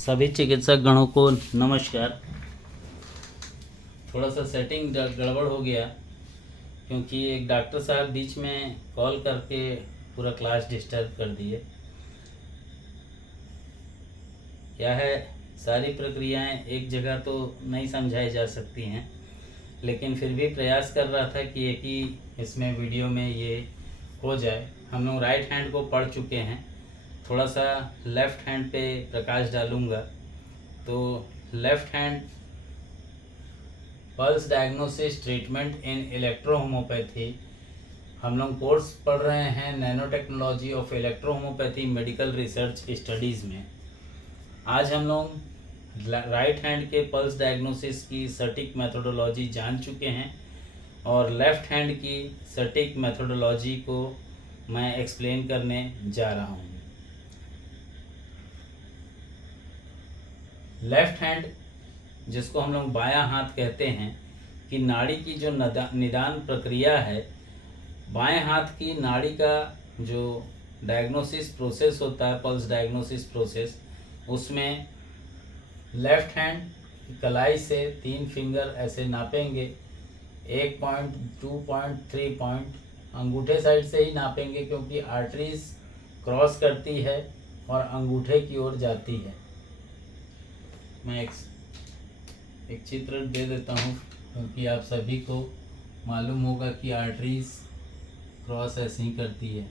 सभी चिकित्सक गणों को नमस्कार। थोड़ा सा सेटिंग गड़बड़ हो गया क्योंकि एक डॉक्टर साहब बीच में कॉल करके पूरा क्लास डिस्टर्ब कर दिए। क्या है, सारी प्रक्रियाएं एक जगह तो नहीं समझाई जा सकती हैं, लेकिन फिर भी प्रयास कर रहा था कि एक ही इसमें वीडियो में ये हो जाए। हम लोग राइट हैंड को पढ़ चुके हैं, थोड़ा सा लेफ़्ट हैंड पे प्रकाश डालूँगा। तो left hand pulse diagnosis treatment in electrohomoeopathy, हम लोग कोर्स पढ़ रहे हैं nano technology of electrohomoeopathy medical research studies में। आज हम लोग राइट हैंड के पल्स डायग्नोसिस की सटीक मेथोडोलॉजी जान चुके हैं और लेफ़्ट हैंड की सटीक मेथोडोलॉजी को मैं एक्सप्लेन करने जा रहा हूँ। लेफ़्ट हैंड, जिसको हम लोग बायां हाथ कहते हैं, कि नाड़ी की जो निदान प्रक्रिया है, बाएं हाथ की नाड़ी का जो डायग्नोसिस प्रोसेस होता है, पल्स डायग्नोसिस प्रोसेस, उसमें लेफ़्ट हैंड कलाई से 3 फिंगर ऐसे नापेंगे, 1 पॉइंट, 2 पॉइंट, 3 पॉइंट, अंगूठे साइड से ही नापेंगे क्योंकि आर्टरीज क्रॉस करती है और अंगूठे की ओर जाती है। मैं एक चित्र दे देता हूँ क्योंकि आप सभी को मालूम होगा कि आर्टरीज क्रॉस ऐसे ही करती है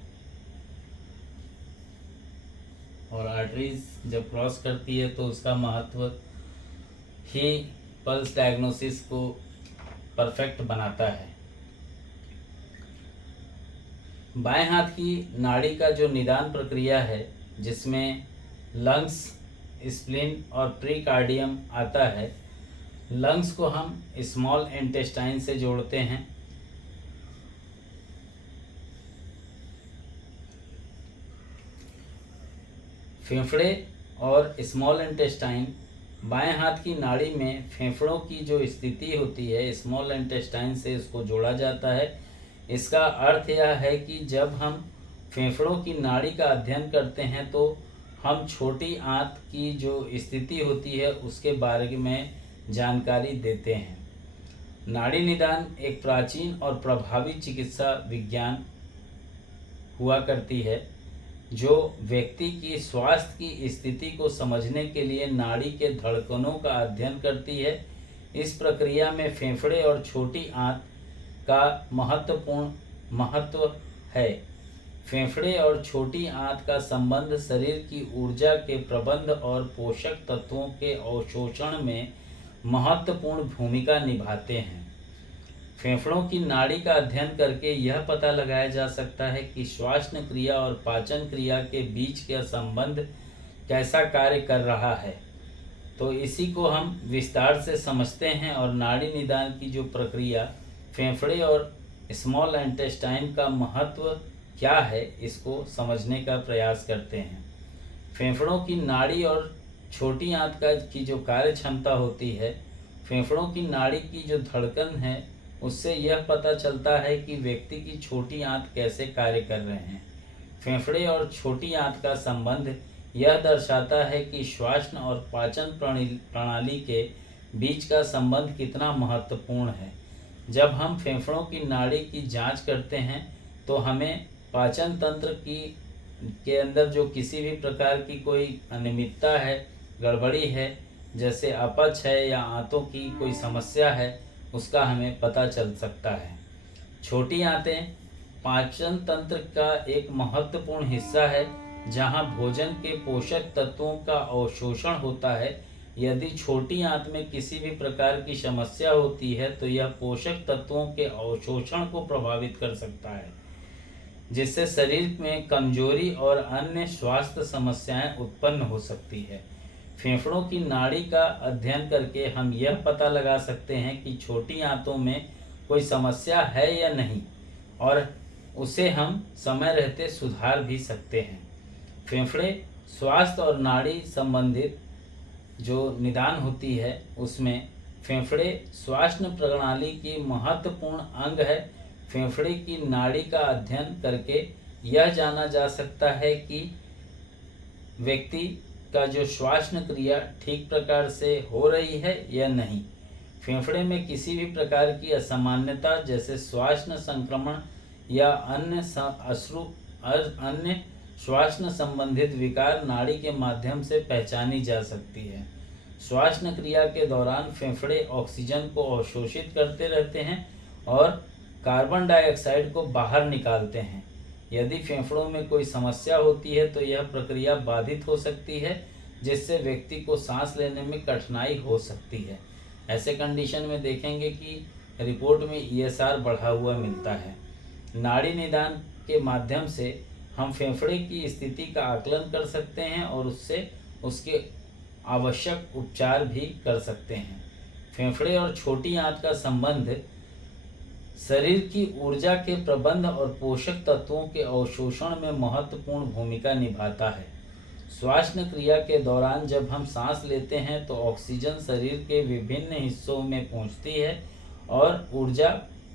और आर्टरीज जब क्रॉस करती है तो उसका महत्व ही पल्स डायग्नोसिस को परफेक्ट बनाता है। बाएं हाथ की नाड़ी का जो निदान प्रक्रिया है, जिसमें लंग्स, स्प्लीन और प्रीकार्डियम आता है, लंग्स को हम स्मॉल इंटेस्टाइन से जोड़ते हैं। फेफड़े और स्मॉल इंटेस्टाइन, बाएं हाथ की नाड़ी में फेफड़ों की जो स्थिति होती है, स्मॉल इंटेस्टाइन से इसको जोड़ा जाता है। इसका अर्थ यह है कि जब हम फेफड़ों की नाड़ी का अध्ययन करते हैं तो हम छोटी आंत की जो स्थिति होती है उसके बारे में जानकारी देते हैं। नाड़ी निदान एक प्राचीन और प्रभावी चिकित्सा विज्ञान हुआ करती है जो व्यक्ति की स्वास्थ्य की स्थिति को समझने के लिए नाड़ी के धड़कनों का अध्ययन करती है। इस प्रक्रिया में फेफड़े और छोटी आंत का महत्वपूर्ण महत्व है। फेफड़े और छोटी आंत का संबंध शरीर की ऊर्जा के प्रबंध और पोषक तत्वों के अवशोषण में महत्वपूर्ण भूमिका निभाते हैं। फेफड़ों की नाड़ी का अध्ययन करके यह पता लगाया जा सकता है कि श्वसन क्रिया और पाचन क्रिया के बीच का संबंध कैसा कार्य कर रहा है। तो इसी को हम विस्तार से समझते हैं और नाड़ी निदान की जो प्रक्रिया, फेफड़े और स्मॉल इंटेस्टाइन का महत्व क्या है, इसको समझने का प्रयास करते हैं। फेफड़ों की नाड़ी और छोटी आंत की जो कार्य क्षमता होती है, फेफड़ों की नाड़ी की जो धड़कन है, उससे यह पता चलता है कि व्यक्ति की छोटी आंत कैसे कार्य कर रहे हैं। फेफड़े और छोटी आंत का संबंध यह दर्शाता है कि श्वसन और पाचन प्रणाली के बीच का संबंध कितना महत्वपूर्ण है। जब हम फेफड़ों की नाड़ी की जांच करते हैं तो हमें पाचन तंत्र के अंदर जो किसी भी प्रकार की कोई अनियमितता है, गड़बड़ी है, जैसे अपच है या आंतों की कोई समस्या है, उसका हमें पता चल सकता है। छोटी आंतें पाचन तंत्र का एक महत्वपूर्ण हिस्सा है जहां भोजन के पोषक तत्वों का अवशोषण होता है। यदि छोटी आंत में किसी भी प्रकार की समस्या होती है तो यह पोषक तत्वों के अवशोषण को प्रभावित कर सकता है, जिससे शरीर में कमजोरी और अन्य स्वास्थ्य समस्याएं उत्पन्न हो सकती है। फेफड़ों की नाड़ी का अध्ययन करके हम यह पता लगा सकते हैं कि छोटी आंतों में कोई समस्या है या नहीं और उसे हम समय रहते सुधार भी सकते हैं। फेफड़े स्वास्थ्य और नाड़ी संबंधित जो निदान होती है उसमें फेफड़े श्वसन प्रणाली की महत्वपूर्ण अंग है। फेफड़े की नाड़ी का अध्ययन करके यह जाना जा सकता है कि व्यक्ति का जो श्वासन क्रिया ठीक प्रकार से हो रही है या नहीं। फेफड़े में किसी भी प्रकार की असामान्यता जैसे श्वासन संक्रमण या अन्य श्वासन संबंधित विकार नाड़ी के माध्यम से पहचानी जा सकती है। श्वासन क्रिया के दौरान फेफड़े ऑक्सीजन को अवशोषित करते रहते हैं और कार्बन डाइऑक्साइड को बाहर निकालते हैं। यदि फेफड़ों में कोई समस्या होती है तो यह प्रक्रिया बाधित हो सकती है, जिससे व्यक्ति को सांस लेने में कठिनाई हो सकती है। ऐसे कंडीशन में देखेंगे कि रिपोर्ट में ESR बढ़ा हुआ मिलता है। नाड़ी निदान के माध्यम से हम फेफड़े की स्थिति का आकलन कर सकते हैं और उससे उसके आवश्यक उपचार भी कर सकते हैं। फेफड़े और छोटी आंत का संबंध शरीर की ऊर्जा के प्रबंध और पोषक तत्वों के अवशोषण में महत्वपूर्ण भूमिका निभाता है। श्वासन क्रिया के दौरान जब हम सांस लेते हैं तो ऑक्सीजन शरीर के विभिन्न हिस्सों में पहुंचती है और ऊर्जा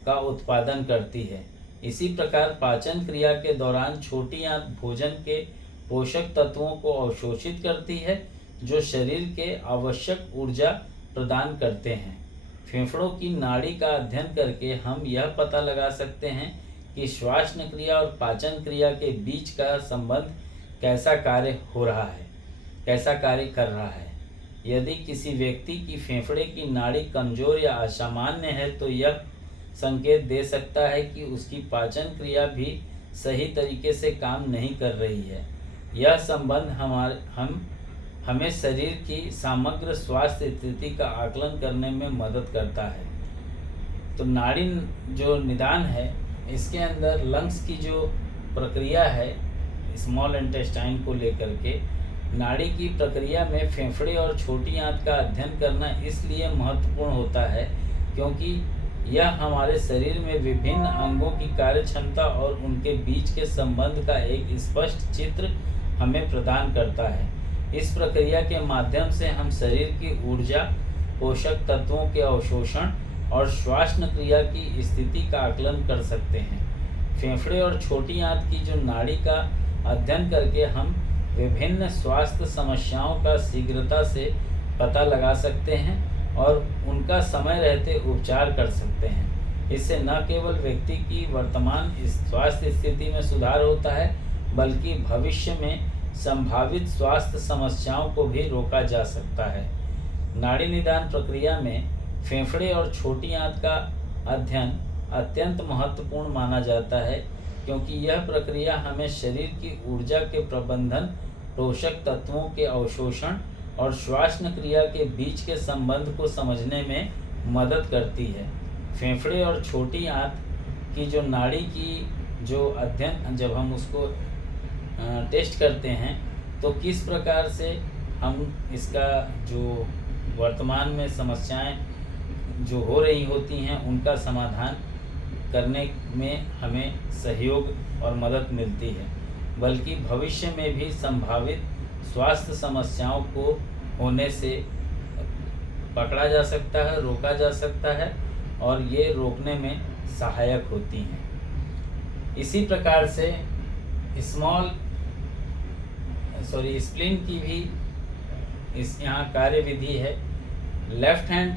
का उत्पादन करती है। इसी प्रकार पाचन क्रिया के दौरान छोटी आंत भोजन के पोषक तत्वों को अवशोषित करती है, जो शरीर के आवश्यक ऊर्जा प्रदान करते हैं। फेफड़ों की नाड़ी का अध्ययन करके हम यह पता लगा सकते हैं कि श्वासन क्रिया और पाचन क्रिया के बीच का संबंध कैसा कार्य कर रहा है। यदि किसी व्यक्ति की फेफड़े की नाड़ी कमजोर या असामान्य है तो यह संकेत दे सकता है कि उसकी पाचन क्रिया भी सही तरीके से काम नहीं कर रही है। यह संबंध हमें शरीर की समग्र स्वास्थ्य स्थिति का आकलन करने में मदद करता है। तो नाड़ी जो निदान है, इसके अंदर लंग्स की जो प्रक्रिया है स्मॉल इंटेस्टाइन को लेकर के, नाड़ी की प्रक्रिया में फेफड़े और छोटी आंत का अध्ययन करना इसलिए महत्वपूर्ण होता है क्योंकि यह हमारे शरीर में विभिन्न अंगों की कार्यक्षमता और उनके बीच के संबंध का एक स्पष्ट चित्र हमें प्रदान करता है। इस प्रक्रिया के माध्यम से हम शरीर की ऊर्जा, पोषक तत्वों के अवशोषण और श्वासन क्रिया की स्थिति का आकलन कर सकते हैं। फेफड़े और छोटी आंत की जो नाड़ी का अध्ययन करके हम विभिन्न स्वास्थ्य समस्याओं का शीघ्रता से पता लगा सकते हैं और उनका समय रहते उपचार कर सकते हैं। इससे न केवल व्यक्ति की वर्तमान स्वास्थ्य स्थिति में सुधार होता है, बल्कि भविष्य में संभावित स्वास्थ्य समस्याओं को भी रोका जा सकता है। नाड़ी निदान प्रक्रिया में फेफड़े और छोटी आंत का अध्ययन अत्यंत महत्वपूर्ण माना जाता है क्योंकि यह प्रक्रिया हमें शरीर की ऊर्जा के प्रबंधन, पोषक तत्वों के अवशोषण और श्वासन क्रिया के बीच के संबंध को समझने में मदद करती है। फेफड़े और छोटी आंत की जो नाड़ी की जो अध्ययन जब हम उसको टेस्ट करते हैं तो किस प्रकार से हम इसका जो वर्तमान में समस्याएं जो हो रही होती हैं उनका समाधान करने में हमें सहयोग और मदद मिलती है, बल्कि भविष्य में भी संभावित स्वास्थ्य समस्याओं को होने से पकड़ा जा सकता है, रोका जा सकता है और ये रोकने में सहायक होती हैं। इसी प्रकार से स्प्लीन की भी इस यहाँ कार्यविधि है। लेफ्ट हैंड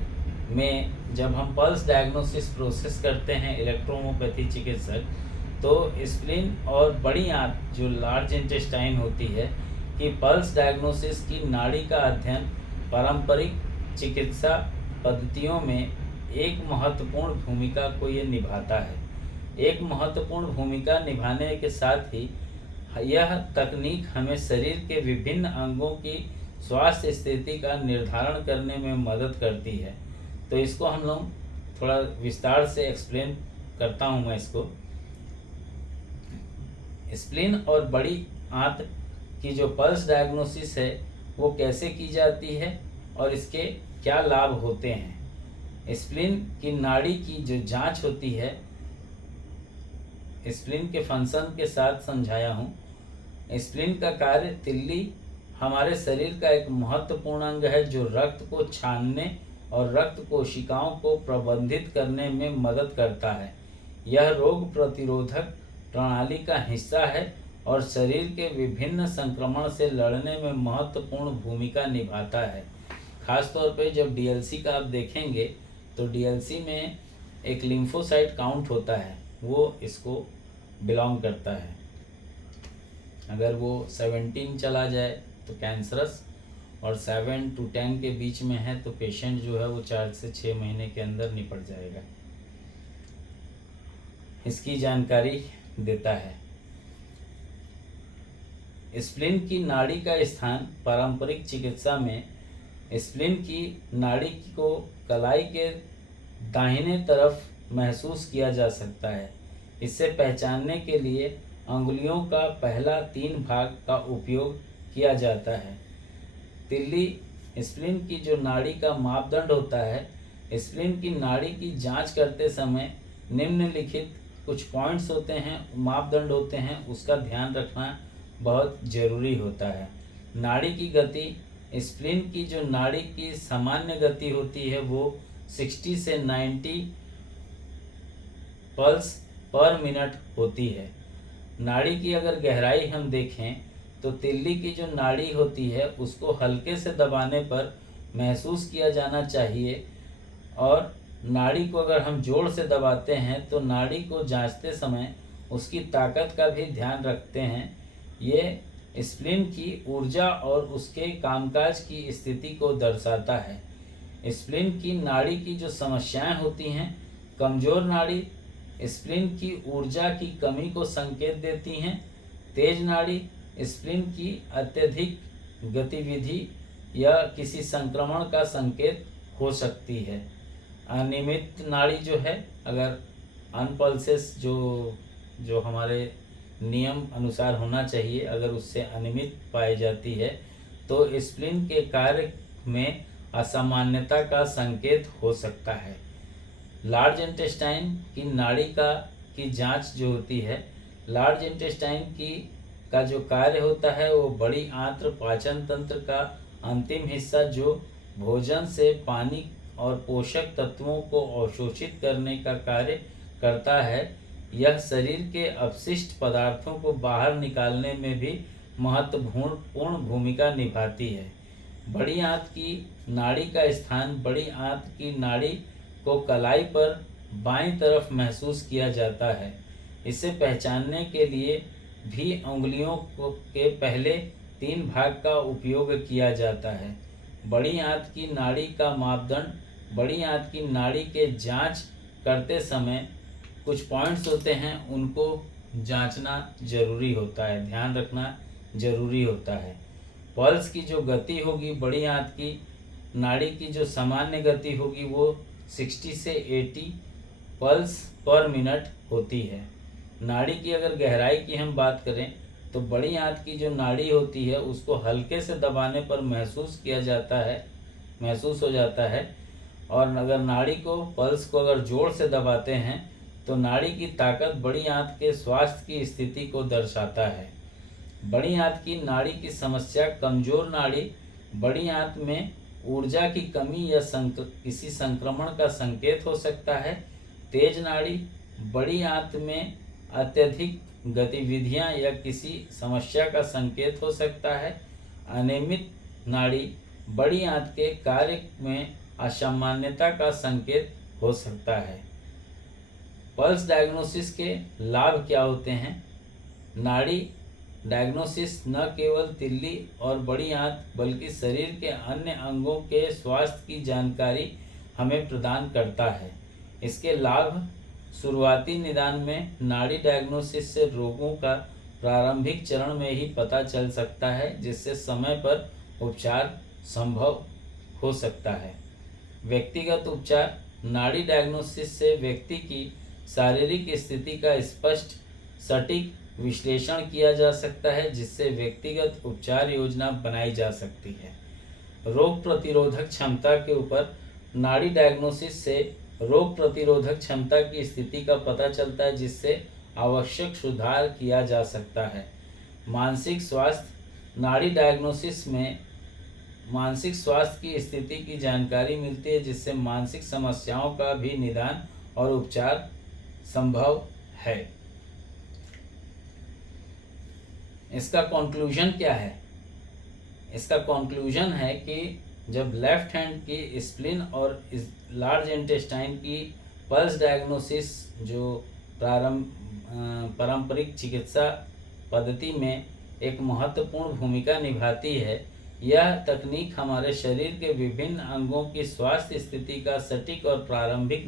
में जब हम पल्स डायग्नोसिस प्रोसेस करते हैं इलेक्ट्रोहोम्योपैथी चिकित्सक, तो स्प्लीन और बड़ी आंत जो लार्ज इंटेस्टाइन होती है कि पल्स डायग्नोसिस की नाड़ी का अध्ययन पारंपरिक चिकित्सा पद्धतियों में एक महत्वपूर्ण भूमिका को ये निभाता है। एक महत्वपूर्ण भूमिका निभाने के साथ ही यह तकनीक हमें शरीर के विभिन्न अंगों की स्वास्थ्य स्थिति का निर्धारण करने में मदद करती है। तो इसको हम लोग थोड़ा विस्तार से एक्सप्लेन करता हूँ मैं इसको। स्प्लीन और बड़ी आंत की जो पल्स डायग्नोसिस है वो कैसे की जाती है और इसके क्या लाभ होते हैं। स्प्लीन की नाड़ी की जो जांच होती है, स्प्लीन के फंक्शन के साथ समझाया हूँ। स्प्लीन का कार्य तिल्ली हमारे शरीर का एक महत्वपूर्ण अंग है जो रक्त को छानने और रक्त कोशिकाओं को प्रबंधित करने में मदद करता है। यह रोग प्रतिरोधक प्रणाली का हिस्सा है और शरीर के विभिन्न संक्रमण से लड़ने में महत्वपूर्ण भूमिका निभाता है। खास तौर पे जब डीएलसी का आप देखेंगे तो डीएलसी में एक लिम्फोसाइट काउंट होता है, वो इसको बिलोंग करता है। अगर वो 17 चला जाए तो कैंसरस, और 7 to 10 के बीच में है तो पेशेंट जो है वो 4 से 6 महीने के अंदर निपट जाएगा। इसकी जानकारी देता है। स्प्लीन की नाड़ी का स्थान पारंपरिक चिकित्सा में स्प्लीन की नाड़ी को कलाई के दाहिने तरफ महसूस किया जा सकता है। इसे पहचानने के लिए अंगुलियों का पहला 3 भाग का उपयोग किया जाता है। तिल्ली स्प्लीन की जो नाड़ी का मापदंड होता है, स्प्लीन की नाड़ी की जांच करते समय निम्नलिखित कुछ पॉइंट्स होते हैं, मापदंड होते हैं, उसका ध्यान रखना बहुत ज़रूरी होता है। नाड़ी की गति, स्प्लीन की जो नाड़ी की सामान्य गति होती है वो 60 से 90 पल्स पर मिनट होती है। नाड़ी की अगर गहराई हम देखें तो तिल्ली की जो नाड़ी होती है उसको हल्के से दबाने पर महसूस किया जाना चाहिए, और नाड़ी को अगर हम जोर से दबाते हैं तो नाड़ी को जांचते समय उसकी ताकत का भी ध्यान रखते हैं। ये स्प्लीन की ऊर्जा और उसके कामकाज की स्थिति को दर्शाता है। स्प्लीन की नाड़ी की जो समस्याएं होती हैं, कमज़ोर नाड़ी स्प्लीन की ऊर्जा की कमी को संकेत देती हैं। तेज नाड़ी स्प्लीन की अत्यधिक गतिविधि या किसी संक्रमण का संकेत हो सकती है। अनियमित नाड़ी जो है, अगर अनपल्सेस जो हमारे नियम अनुसार होना चाहिए, अगर उससे अनियमित पाई जाती है तो स्प्लीन के कार्य में असामान्यता का संकेत हो सकता है। लार्ज इंटेस्टाइन की नाड़ी की जांच जो होती है, लार्ज इंटेस्टाइन का जो कार्य होता है वो बड़ी आंत्र पाचन तंत्र का अंतिम हिस्सा जो भोजन से पानी और पोषक तत्वों को अवशोषित करने का कार्य करता है। यह शरीर के अपशिष्ट पदार्थों को बाहर निकालने में भी महत्वपूर्ण भूमिका निभाती है। बड़ी आंत की नाड़ी का स्थान बड़ी आंत की नाड़ी को कलाई पर बाईं तरफ महसूस किया जाता है। इसे पहचानने के लिए भी उंगलियों के पहले 3 भाग का उपयोग किया जाता है। बड़ी आंत की नाड़ी का मापदंड, बड़ी आंत की नाड़ी के जांच करते समय कुछ पॉइंट्स होते हैं, उनको जांचना जरूरी होता है, ध्यान रखना जरूरी होता है। पल्स की जो गति होगी, बड़ी आंत की नाड़ी की जो सामान्य गति होगी वो 60 से 80 पल्स पर मिनट होती है। नाड़ी की अगर गहराई की हम बात करें तो बड़ी आंत की जो नाड़ी होती है उसको हल्के से दबाने पर महसूस हो जाता है, और अगर नाड़ी को पल्स को अगर जोर से दबाते हैं तो नाड़ी की ताकत बड़ी आंत के स्वास्थ्य की स्थिति को दर्शाता है। बड़ी आंत की नाड़ी की समस्या, कमजोर नाड़ी बड़ी आंत में ऊर्जा की कमी या किसी संक्रमण का संकेत हो सकता है। तेज नाड़ी बड़ी आंत में अत्यधिक गतिविधियां या किसी समस्या का संकेत हो सकता है। अनियमित नाड़ी बड़ी आंत के कार्य में असामान्यता का संकेत हो सकता है। पल्स डायग्नोसिस के लाभ क्या होते हैं? नाड़ी डायग्नोसिस न केवल तिल्ली और बड़ी आंत बल्कि शरीर के अन्य अंगों के स्वास्थ्य की जानकारी हमें प्रदान करता है। इसके लाभ, शुरुआती निदान में नाड़ी डायग्नोसिस से रोगों का प्रारंभिक चरण में ही पता चल सकता है, जिससे समय पर उपचार संभव हो सकता है। व्यक्तिगत उपचार, नाड़ी डायग्नोसिस से व्यक्ति की शारीरिक स्थिति का स्पष्ट सटीक विश्लेषण किया जा सकता है, जिससे व्यक्तिगत उपचार योजना बनाई जा सकती है। रोग प्रतिरोधक क्षमता के ऊपर, नाड़ी डायग्नोसिस से रोग प्रतिरोधक क्षमता की स्थिति का पता चलता है, जिससे आवश्यक सुधार किया जा सकता है। मानसिक स्वास्थ्य, नाड़ी डायग्नोसिस में मानसिक स्वास्थ्य की स्थिति की जानकारी मिलती है, जिससे मानसिक समस्याओं का भी निदान और उपचार संभव है। इसका कंक्लूजन क्या है? इसका कंक्लूजन है कि जब लेफ्ट हैंड की स्प्लीन और लार्ज इंटेस्टाइन की पल्स डायग्नोसिस जो पारंपरिक चिकित्सा पद्धति में एक महत्वपूर्ण भूमिका निभाती है, यह तकनीक हमारे शरीर के विभिन्न अंगों की स्वास्थ्य स्थिति का सटीक और प्रारंभिक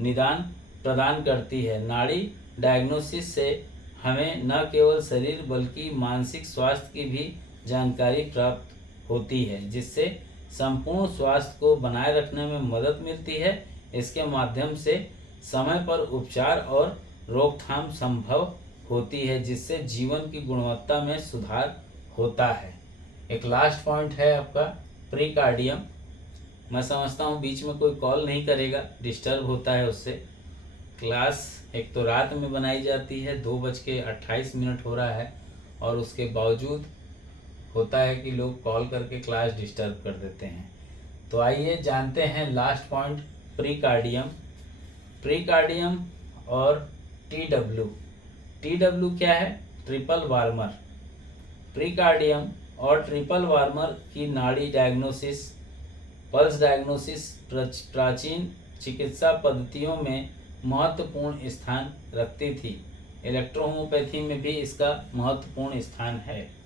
निदान प्रदान करती है। नाड़ी डायग्नोसिस से हमें न केवल शरीर बल्कि मानसिक स्वास्थ्य की भी जानकारी प्राप्त होती है, जिससे संपूर्ण स्वास्थ्य को बनाए रखने में मदद मिलती है। इसके माध्यम से समय पर उपचार और रोकथाम संभव होती है, जिससे जीवन की गुणवत्ता में सुधार होता है। एक लास्ट पॉइंट है आपका प्रीकार्डियम। मैं समझता हूँ बीच में कोई कॉल नहीं करेगा, डिस्टर्ब होता है उससे। क्लास एक तो रात में बनाई जाती है, 2:28 हो रहा है, और उसके बावजूद होता है कि लोग कॉल करके क्लास डिस्टर्ब कर देते हैं। तो आइए जानते हैं लास्ट पॉइंट, प्रीकार्डियम और टीडब्ल्यू क्या है? Triple warmer. प्रीकार्डियम और ट्रिपल वार्मर की नाड़ी डायग्नोसिस, पल्स डायग्नोसिस प्राचीन चिकित्सा पद्धतियों में महत्वपूर्ण स्थान रखती थी। इलेक्ट्रोहोम्योपैथी में भी इसका महत्वपूर्ण स्थान है।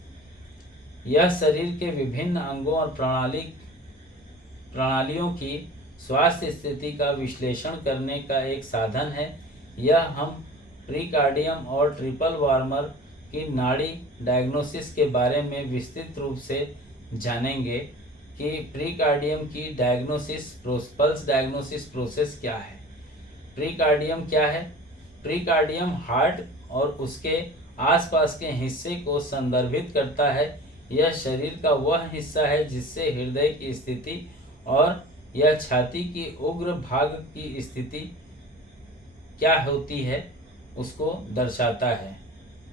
यह शरीर के विभिन्न अंगों और प्रणालियों की स्वास्थ्य स्थिति का विश्लेषण करने का एक साधन है। यह हम प्रीकार्डियम और ट्रिपल वार्मर की नाड़ी डायग्नोसिस के बारे में विस्तृत रूप से जानेंगे कि प्रीकार्डियम की पल्स डायग्नोसिस प्रोसेस क्या है। प्रीकार्डियम क्या है? प्रीकार्डियम हार्ट और उसके आसपास के हिस्से को संदर्भित करता है। यह शरीर का वह हिस्सा है जिससे हृदय की स्थिति और यह छाती की उग्र भाग की स्थिति क्या होती है उसको दर्शाता है।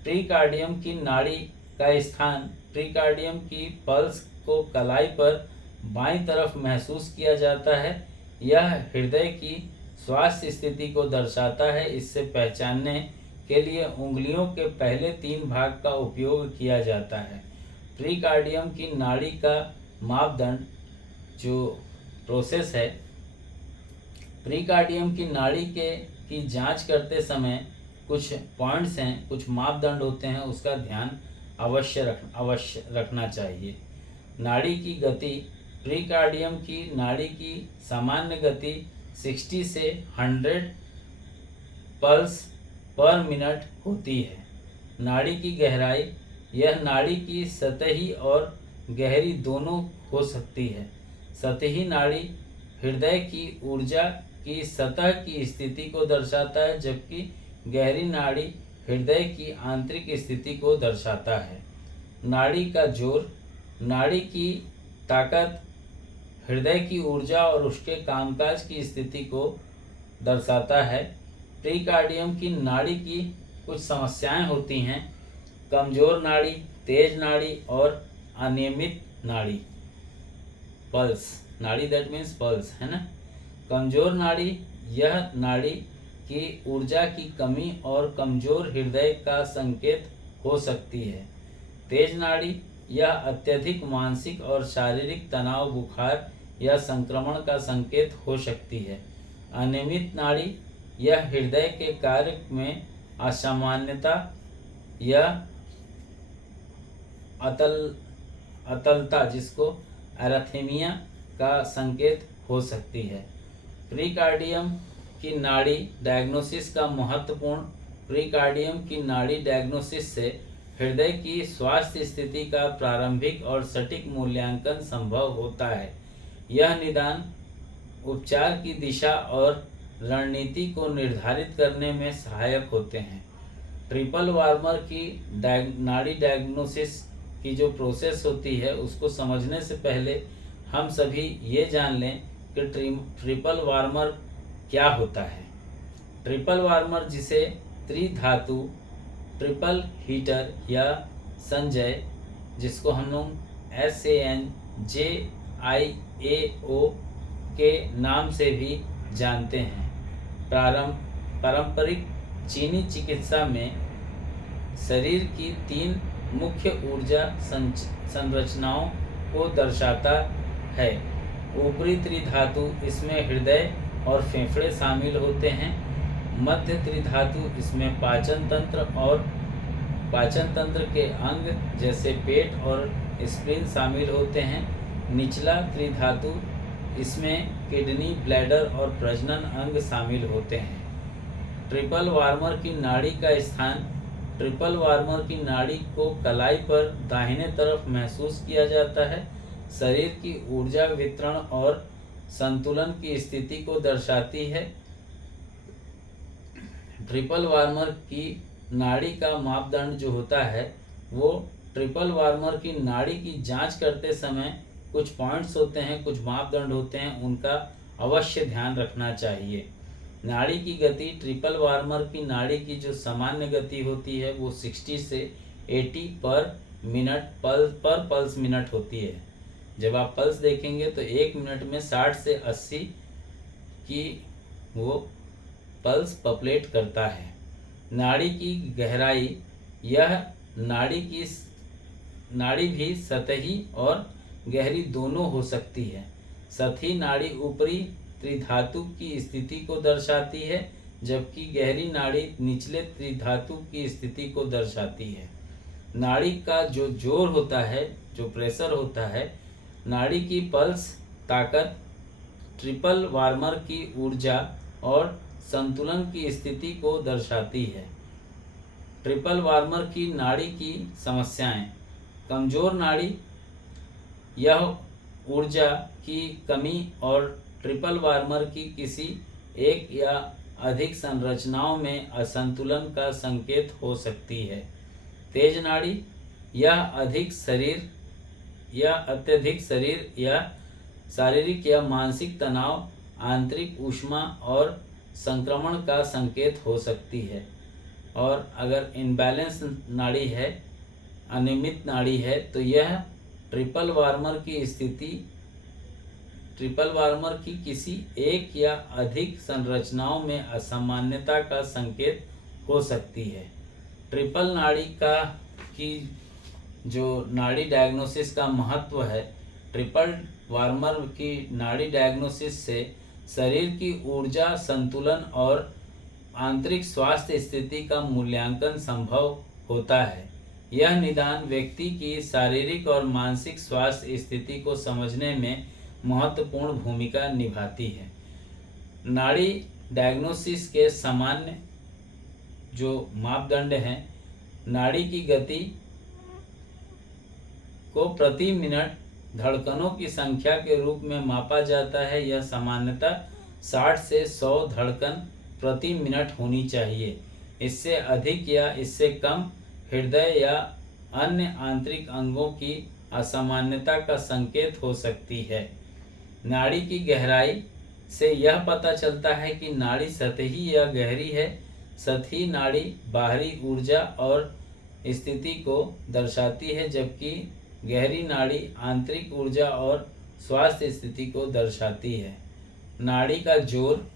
प्रीकार्डियम की नाड़ी का स्थान, प्रीकार्डियम की पल्स को कलाई पर बाईं तरफ महसूस किया जाता है। यह हृदय की स्वास्थ्य स्थिति को दर्शाता है। इससे पहचानने के लिए उंगलियों के पहले 3 भाग का उपयोग किया जाता है। प्रीकार्डियम की नाड़ी का मापदंड जो प्रोसेस है, प्रीकार्डियम की नाड़ी की जांच करते समय कुछ पॉइंट्स हैं, कुछ मापदंड होते हैं, उसका ध्यान अवश्य रखना चाहिए। नाड़ी की गति, प्रीकार्डियम की नाड़ी की सामान्य गति 60 से 100 पल्स पर मिनट होती है। नाड़ी की गहराई, यह नाड़ी की सतही और गहरी दोनों हो सकती है। सतही नाड़ी हृदय की ऊर्जा की सतह की स्थिति को दर्शाता है, जबकि गहरी नाड़ी हृदय की आंतरिक स्थिति को दर्शाता है। नाड़ी का जोर, नाड़ी की ताकत हृदय की ऊर्जा और उसके कामकाज की स्थिति को दर्शाता है। प्रीकार्डियम की नाड़ी की कुछ समस्याएं होती हैं, कमजोर नाड़ी, तेज नाड़ी और अनियमित नाड़ी। पल्स नाड़ी, दैट मीन्स पल्स, है ना। कमजोर नाड़ी, यह नाड़ी की ऊर्जा की कमी और कमजोर हृदय का संकेत हो सकती है। तेज नाड़ी, यह अत्यधिक मानसिक और शारीरिक तनाव, बुखार या संक्रमण का संकेत हो सकती है। अनियमित नाड़ी, यह हृदय के कार्य में असामान्यता या अतलता, जिसको एरिथमिया का संकेत हो सकती है। प्रीकार्डियम की नाड़ी डायग्नोसिस का महत्वपूर्ण, प्रीकार्डियम की नाड़ी डायग्नोसिस से हृदय की स्वास्थ्य स्थिति का प्रारंभिक और सटीक मूल्यांकन संभव होता है। यह निदान उपचार की दिशा और रणनीति को निर्धारित करने में सहायक होते हैं। ट्रिपल वार्मर की नाड़ी डायग्नोसिस की जो प्रोसेस होती है उसको समझने से पहले हम सभी ये जान लें कि ट्रिपल वार्मर क्या होता है। ट्रिपल वार्मर, जिसे त्रिधातु ट्रिपल हीटर या संजय, जिसको हम लोग SANJIAO के नाम से भी जानते हैं, पारंपरिक चीनी चिकित्सा में शरीर की 3 मुख्य ऊर्जा संरचनाओं को दर्शाता है। ऊपरी त्रिधातु, इसमें हृदय और फेफड़े शामिल होते हैं। मध्य त्रिधातु, इसमें पाचन तंत्र और पाचन तंत्र के अंग जैसे पेट और स्प्लीन शामिल होते हैं। निचला त्रिधातु, इसमें किडनी, ब्लैडर और प्रजनन अंग शामिल होते हैं। ट्रिपल वार्मर की नाड़ी का स्थान, ट्रिपल वार्मर की नाड़ी को कलाई पर दाहिने तरफ महसूस किया जाता है। शरीर की ऊर्जा वितरण और संतुलन की स्थिति को दर्शाती है। ट्रिपल वार्मर की नाड़ी का मापदंड जो होता है वो ट्रिपल वार्मर की नाड़ी की जांच करते समय कुछ पॉइंट्स होते हैं, कुछ मापदंड होते हैं, उनका अवश्य ध्यान रखना चाहिए। नाड़ी की गति, ट्रिपल वार्मर की नाड़ी की जो सामान्य गति होती है वो 60 से 80 पर मिनट पर पल्स मिनट होती है। जब आप पल्स देखेंगे तो 1 मिनट में 60 से 80 की वो पल्स पपलेट करता है। नाड़ी की गहराई, यह नाड़ी भी सतही और गहरी दोनों हो सकती है। सतही नाड़ी ऊपरी त्रिधातु की स्थिति को दर्शाती है, जबकि गहरी नाड़ी निचले त्रिधातु की स्थिति को दर्शाती है। नाड़ी का जो जोर होता है, जो प्रेशर होता है, नाड़ी की पल्स ताकत, ट्रिपल वार्मर की ऊर्जा और संतुलन की स्थिति को दर्शाती है। ट्रिपल वार्मर की नाड़ी की समस्याएं, कमजोर नाड़ी, यह ऊर्जा की कमी और ट्रिपल वार्मर की किसी एक या अधिक संरचनाओं में असंतुलन का संकेत हो सकती है। तेज नाड़ी, यह अत्यधिक शरीर या शारीरिक या मानसिक तनाव, आंतरिक ऊष्मा और संक्रमण का संकेत हो सकती है। और अगर इनबैलेंस नाड़ी है, अनियमित नाड़ी है, तो यह ट्रिपल वार्मर की किसी एक या अधिक संरचनाओं में असामान्यता का संकेत हो सकती है। ट्रिपल नाड़ी की जो नाड़ी डायग्नोसिस का महत्व है, ट्रिपल वार्मर की नाड़ी डायग्नोसिस से शरीर की ऊर्जा संतुलन और आंतरिक स्वास्थ्य स्थिति का मूल्यांकन संभव होता है। यह निदान व्यक्ति की शारीरिक और मानसिक स्वास्थ्य स्थिति को समझने में महत्वपूर्ण भूमिका निभाती है। नाड़ी डायग्नोसिस के सामान्य जो मापदंड हैं, नाड़ी की गति को प्रति मिनट धड़कनों की संख्या के रूप में मापा जाता है। यह सामान्यतः 60 से 100 धड़कन प्रति मिनट होनी चाहिए। इससे अधिक या इससे कम हृदय या अन्य आंतरिक अंगों की असामान्यता का संकेत हो सकती है। नाड़ी की गहराई से यह पता चलता है कि नाड़ी सतही या गहरी है। सतही नाड़ी बाहरी ऊर्जा और स्थिति को दर्शाती है, जबकि गहरी नाड़ी आंतरिक ऊर्जा और स्वास्थ्य स्थिति को दर्शाती है। नाड़ी का जोर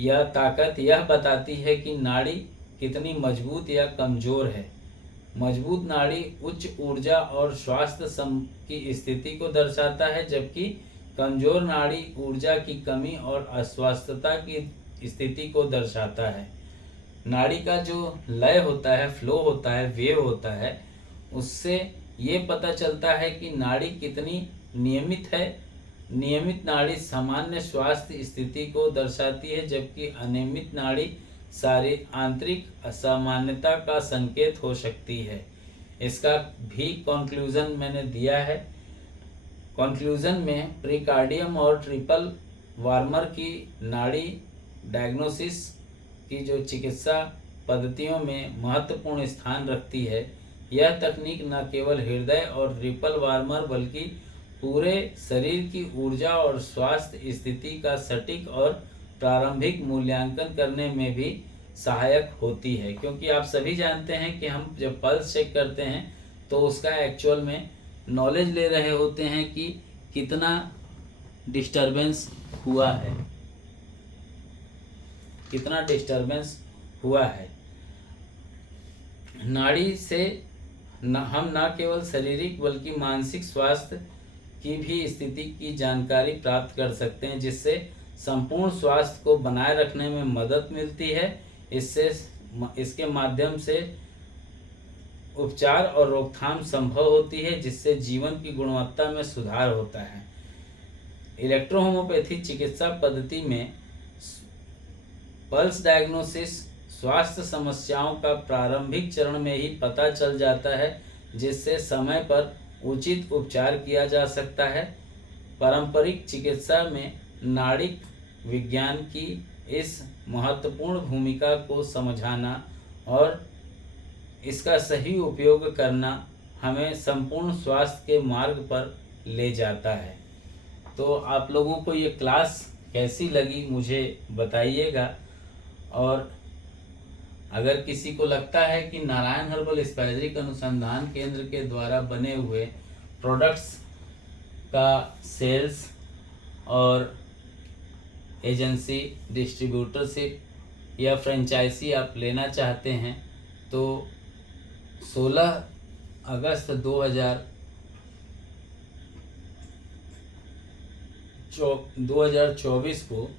या ताकत यह बताती है कि नाड़ी कितनी मजबूत या कमजोर है। मजबूत नाड़ी उच्च ऊर्जा और स्वास्थ्य की स्थिति को दर्शाता है, जबकि कमजोर नाड़ी ऊर्जा की कमी और अस्वस्थता की स्थिति को दर्शाता है। नाड़ी का जो लय होता है, फ्लो होता है, वेव होता है, उससे ये पता चलता है कि नाड़ी कितनी नियमित है। नियमित नाड़ी सामान्य स्वास्थ्य स्थिति को दर्शाती है, जबकि अनियमित नाड़ी सारी आंतरिक असामान्यता का संकेत हो सकती है। इसका भी कंक्लूजन मैंने दिया है। कंक्लूजन में प्रीकार्डियम और ट्रिपल वार्मर की नाड़ी डायग्नोसिस की जो चिकित्सा पद्धतियों में महत्वपूर्ण स्थान रखती है। यह तकनीक न केवल हृदय और ट्रिपल वार्मर बल्कि पूरे शरीर की ऊर्जा और स्वास्थ्य स्थिति का सटीक और प्रारंभिक मूल्यांकन करने में भी सहायक होती है, क्योंकि आप सभी जानते हैं कि हम जब पल्स चेक करते हैं तो उसका एक्चुअल में नॉलेज ले रहे होते हैं कि कितना डिस्टरबेंस हुआ है, नाड़ी से हम न केवल शारीरिक बल्कि मानसिक स्वास्थ्य की भी स्थिति की जानकारी प्राप्त कर सकते हैं, जिससे संपूर्ण स्वास्थ्य को बनाए रखने में मदद मिलती है। इसके माध्यम से उपचार और रोकथाम संभव होती है, जिससे जीवन की गुणवत्ता में सुधार होता है। इलेक्ट्रोहोमोपैथी चिकित्सा पद्धति में पल्स डायग्नोसिस स्वास्थ्य समस्याओं का प्रारंभिक चरण में ही पता चल जाता है, जिससे समय पर उचित उपचार किया जा सकता है। पारंपरिक चिकित्सा में नाड़िक विज्ञान की इस महत्वपूर्ण भूमिका को समझाना और इसका सही उपयोग करना हमें संपूर्ण स्वास्थ्य के मार्ग पर ले जाता है। तो आप लोगों को ये क्लास कैसी लगी मुझे बताइएगा, और अगर किसी को लगता है कि नारायण हर्बल स्पैदरिक अनुसंधान केंद्र के द्वारा बने हुए प्रोडक्ट्स का सेल्स और एजेंसी, डिस्ट्रीब्यूटरशिप या फ्रेंचाइजी आप लेना चाहते हैं, तो 16 अगस्त 2024 को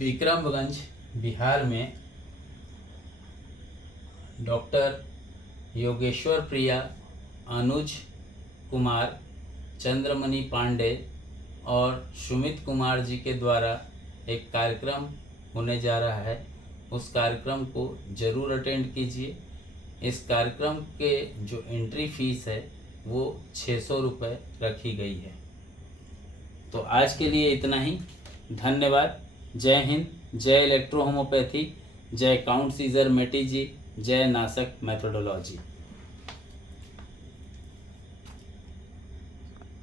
विक्रमगंज बिहार में डॉक्टर योगेश्वर प्रिया, अनुज कुमार, चंद्रमणि पांडे और सुमित कुमार जी के द्वारा एक कार्यक्रम होने जा रहा है। उस कार्यक्रम को ज़रूर अटेंड कीजिए। इस कार्यक्रम के जो एंट्री फीस है वो 600 रुपये रखी गई है। तो आज के लिए इतना ही। धन्यवाद। जय हिंद, जय इलेक्ट्रो होम्योपैथी, जय काउंट सीजर मेटी जी, जय नासक मेथोडोलॉजी।